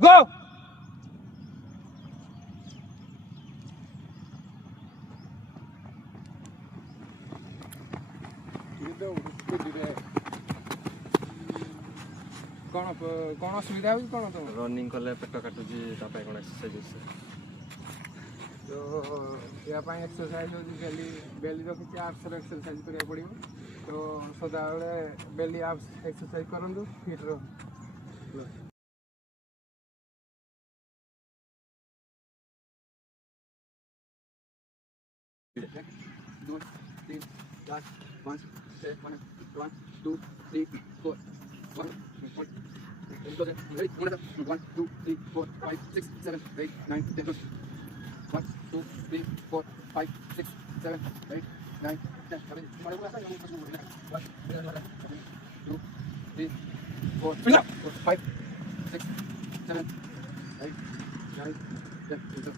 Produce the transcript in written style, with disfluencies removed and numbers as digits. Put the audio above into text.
Go! कौन असुविधा हो कौन तुम रनिंग कले पेट काटुची तापाई कोन एक्सरसाइज तो या एक्सरसाइज हो बेली बेली रखी आप्स एक्सरसाइज करा पड़ो तो सदा बेले बेली आप्स एक्सरसाइज करूँ फिट रह दो तीन चार पाँच छः 1 2 3 4 1 2 3 4 5 6 7 8 9 10 1 2 3 4 5 6 7 8 9 10 1 2 3 4 5 6 7 8 9 10